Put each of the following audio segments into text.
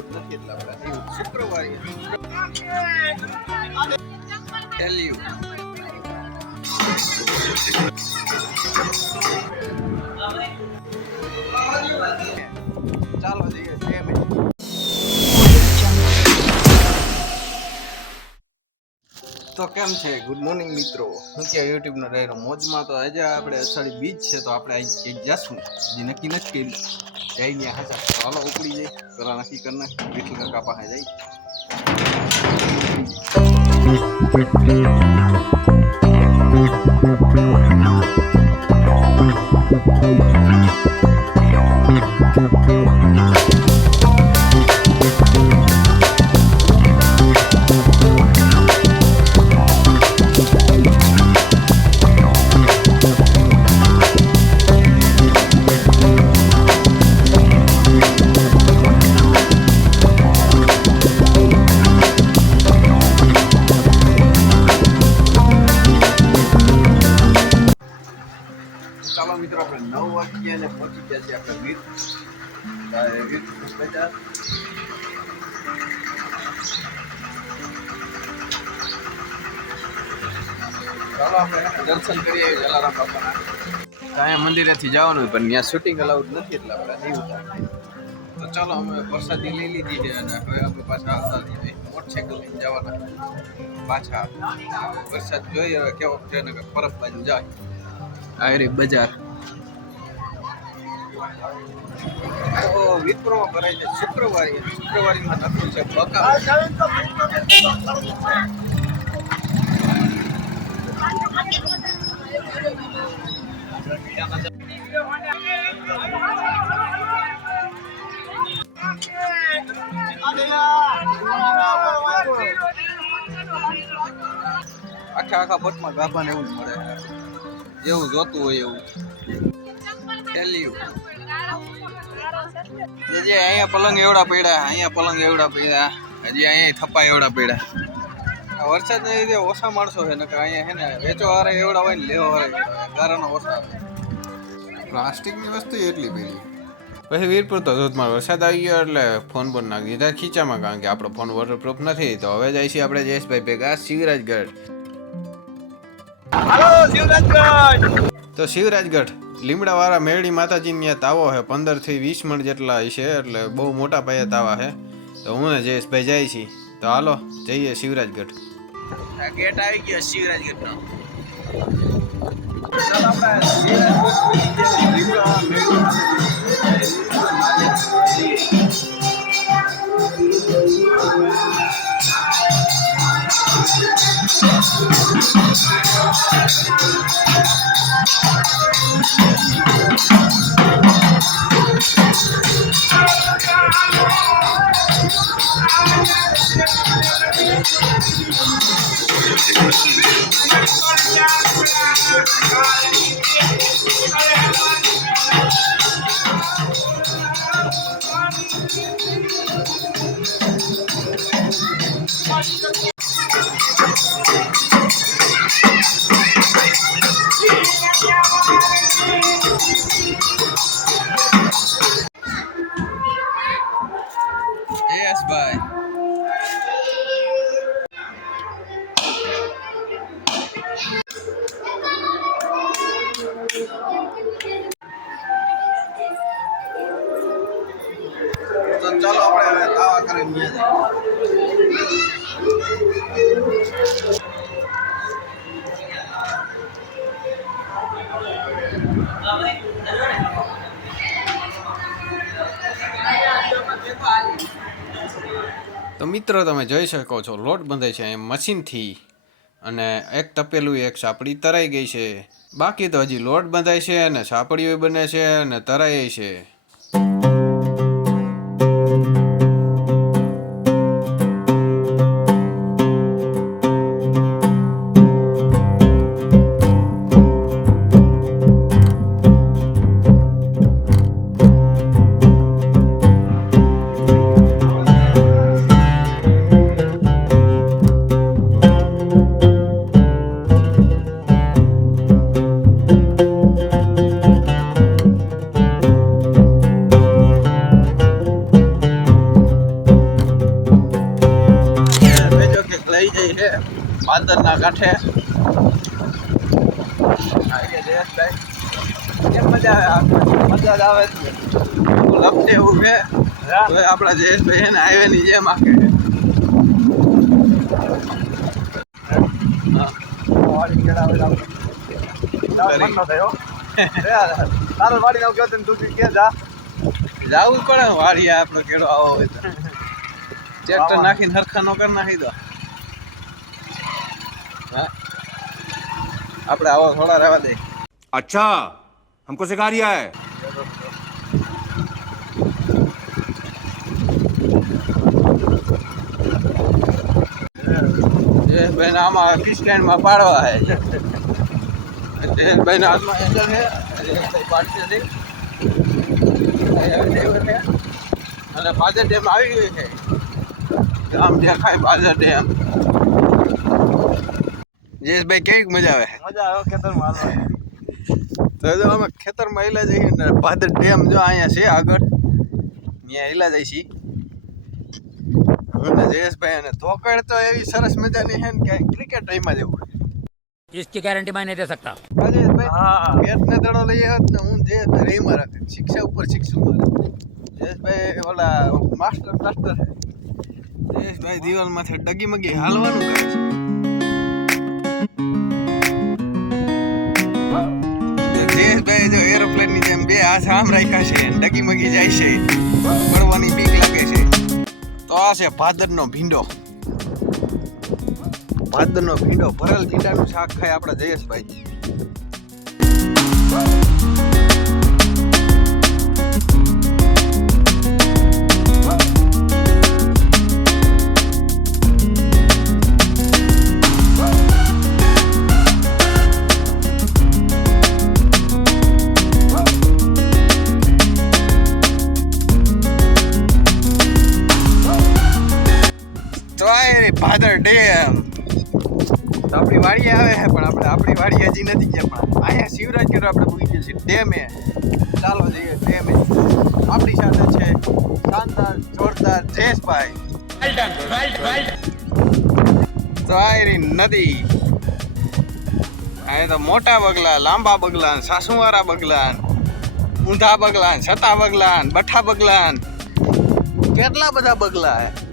Allowed નથી એટલે આપણે શુક્રવારે ટેલ યુ ચાલો જઈએ સેમ તો કેમ છે? ગુડ મોર્નિંગ મિત્રો. હું કે યુટ્યુબનો રહેલો મોજમાં તો આજે આપણે અષાઢી બીજ છે, તો આપણે અહીં કંઈક જશું. જે નક્કી નથી કર્યું. જઈ ત્યાં હાચા તો જાય પેલા નક્કી કરી નાખ વિઠ્ઠલ કાકા પાસે જઈ વાગ્યે અને પહોંચી ગયા છીએ આપણે વીર ત્યારે વીર બજાર ચાલો આપણે દર્શન કરીએ જલારામ બાપાના ત્યાં મંદિરેથી જવાનું પણ ત્યાં શૂટિંગ અલાઉડ નથી એટલે આપણે નહીં ઉતારીએ. તો ચાલો, અમે પ્રસાદી લઈ લીધી છે અને હવે આપણે પાછા આવતા રહીએ મોટરસાઇકલ લઈને જવાના પાછા. વરસાદ જોઈએ, હવે કેવો છે ને પરફ બાજુ જાય. આયરી બજાર. તો વિપ્રોમાં ભરાય છે શુક્રવારે, શુક્રવારીમાં લખ્યું છે આખા આખા પટમાં ગાભાને એવું જ મળે. જેવું જોતું હોય એવું. ટેલ્યુ જે અહીંયા પલંગ એવડા પડ્યા અહીંયા પલંગ એવડા પડ્યા હજી અહીંયા થપ્પા એવડા પડ્યા. વરસાદ વરસાદને લીધે ઓછા માણસો છે નકર અહીંયા છે ને વેચો વાળા એવડા હોય ને લેવા હોય. ગારાનો ઓછા પ્લાસ્ટિકની વસ્તુ એટલી પેલી પછી વીરપુર તો ધોધમાર વરસાદ આવી ગયો એટલે ફોન પર નાખી દીધા ખીચામાં કારણ કે આપણો ફોન વોટરપ્રૂફ નથી તો હવે જાય છે આપણે જયેશભાઈ ભેગા શિવરાજગઢ. શિવરાજગઢ! તો શિવરાજગઢ. લીમડાવાળા મેળી માતાજીની ત્યાં તાવો છે પંદરથી વીસ મણ જેટલા છે એટલે બહુ મોટા પાયે તાવા છે તો હું ને જયેશભાઈ જાય છીએ. તો હાલો જઈએ શિવરાજગઢ. ગેટ આવી ગયો શિવરાજગઢનો. જયેશભાઈ તો ચાલો આપણે હવે દાવા કરીને તો મિત્રો, તમે જોઈ શકો છો, લોટ બંધાય છે અહીં મશીનથી. અને એક તપેલું, એક સાપડી તરાઈ ગઈ છે. બાકી તો હજી લોટ બંધાય છે અને સાપડીઓ બને છે અને તરાય છે. આવીએ જયેશભાઈ કેમ મજા આવે મજા જ આવે છે. લપટે એવું છે. હા. આપણા જયેશભાઈ એને હાઈવેની જેમ આખે. વાડી કેળાવે તો તારો વાડી કે જા. જાવું પડે ને વાડીએ આપણો કેળો આવો હોય તો. ટ્રેક્ટર નાખીને હરખા નો કરી નાખી દો. હા. આપણે આવો થોડા રહેવા દે अच्छा हमको सिखा रिया है જયેશભાઈ ને આમાં ફિશ સ્ટેન્ડમાં પાડવા છે જયેશભાઈ ના હાથમાં હેન્ડલ છે જયેશભાઈ પાડશે છે અહીંયા driver છે. અને પાદર ડેમ આવી ગયો છે આમ દેખાય પાદર ડેમ જયેશભાઈ કેવી મજા આવે મજા આવે ખેતરમાં હાલવાની તો જો અમે ખેતરમાં હિલા જઈએ ને પાદર ડેમ જો અહીંયા છે આગળ ત્યાં હિલા જાય છીએ અને જયેશભાઈ અને ધોકડ તો એવી સરસ મજાની છે ને કે ક્રિકેટ રહીમાં જેવું इसकी गारंटी मैं नहीं दे सकता જયેશભાઈ હા બેટ ને દડો લઈ આવત ને હું જયેશભાઈ રહીમાં રાખે શિક્ષા ઉપર શિક્ષું મારે જયેશભાઈ ઓલા માસ્ટર માસ્ટર છે જયેશભાઈ દિવાલ માથે ડગી મગી હાલવાનું કરે છે જયેશભાઈ જો એરોપ્લેન જેમ બે હાથ આમ રાખ્યા છે ડગી મગી જાય છે પડવાની બીક છે. તો આ છે ભાદરનો ભીંડો. ભાદરનો ભીંડો ભરેલ ભીંડાનું શાક ખાય આપણા જયેશભાઈ. આ એ રે ડેમ તો આપણી વાડીએ આવે છે પણ આપણે આપણી વાડી હજી નથી ગયા પણ અહીંયા શિવરાજગઢ આપણે પૂગી ગયા છીએ ડેમે ચાલો જઈએ ડેમે આપણી સાથે છે શાનદાર જોરદાર જયેશભાઈ. સાયરી નદી. અહીંયા તો મોટા બગલા લાંબા બગલા સાસુવારા બગલા ઊંધા બગલા છતા બગલા બઠા બગલા. કેટલા બધા બગલા હે?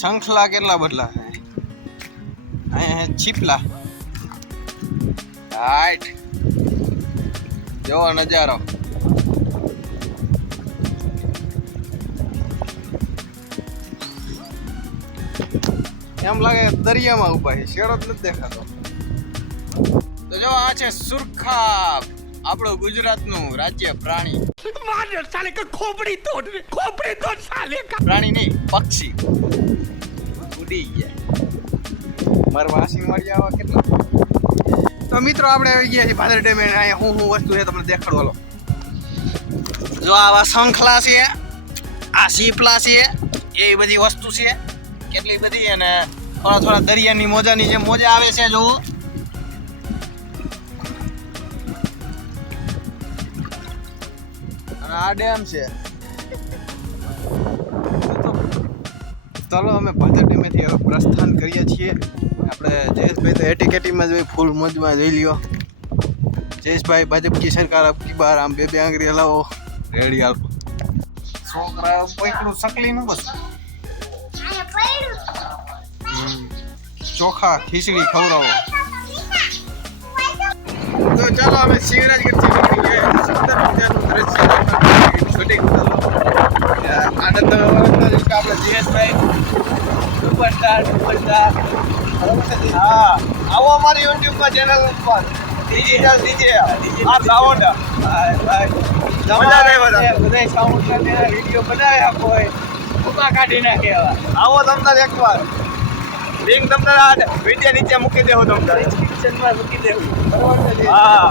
શંખલા કેટલા બદલા અહીંયા છીપલા. રાઈટ જોવો નજારો. એમ લાગે દરિયામાં ઊભા છે શેરો જ નથી દેખાતો. તો જો આ છે સુરખાબ આપણું ગુજરાતનું રાજ્ય પ્રાણી. માર સાલે કે ખોપડી તોડ ખોપડી તોડ સાલે પ્રાણી નહીં પક્ષી. ઉડી ગયા. મારા વાસી મળી આવા કેટલા? તો મિત્રો, આપણે આવી ગયા છીએ ભાદર ડેમે અહીંયા હું હું વસ્તુ છે તમને દેખાડો. લો જો આવા શંખલા છે, આ સીપલા છે, એ બધી વસ્તુ છે. કેટલી બધી અને થોડા થોડા દરિયાની મોજાની જે મોજા આવે છે, જોવું. આ ડેમ છે. ચાલો અમે ભાદર ડેમેથી હવે પ્રસ્થાન કરીએ છીએ. આપણે જયેશભાઈ તો એટીકેટીમાં જ ફૂલ મોજમાં જોઈ લ્યો. જયેશભાઈ, ભાજપ કી સરકાર આપકી બાર, આમ બે બે આંગળી હલાવો. રેડી આપો છોકરા પૈકડું સકલી નું બસ. ચોખા, ખીચડી, ખવડાવો. તો ચાલો, અમે શિવરાજગઢથી નીકળી ગયા. સુંદર મજાનું દ્રશ્ય શૂટિંગ આનંદ આપણે જયેશભાઈ સુપરસ્ટાર સુપરસ્ટાર હા આવો અમારી યુટ્યુબમાં ચેનલ ઉપર. Digital DJ. આ સાઉન્ડ બધા. બધા સાઉન્ડ વીડિયો બનાવ્યા કોઈ. ઊભા કાઢી નાખે આવો તમને એકવાર. લિંક તમને આ વીડિયો નીચે મૂકી દેવો તમને ડિસ્ક્રિપ્શનમાં મૂકી દેવું. બરોબર હા.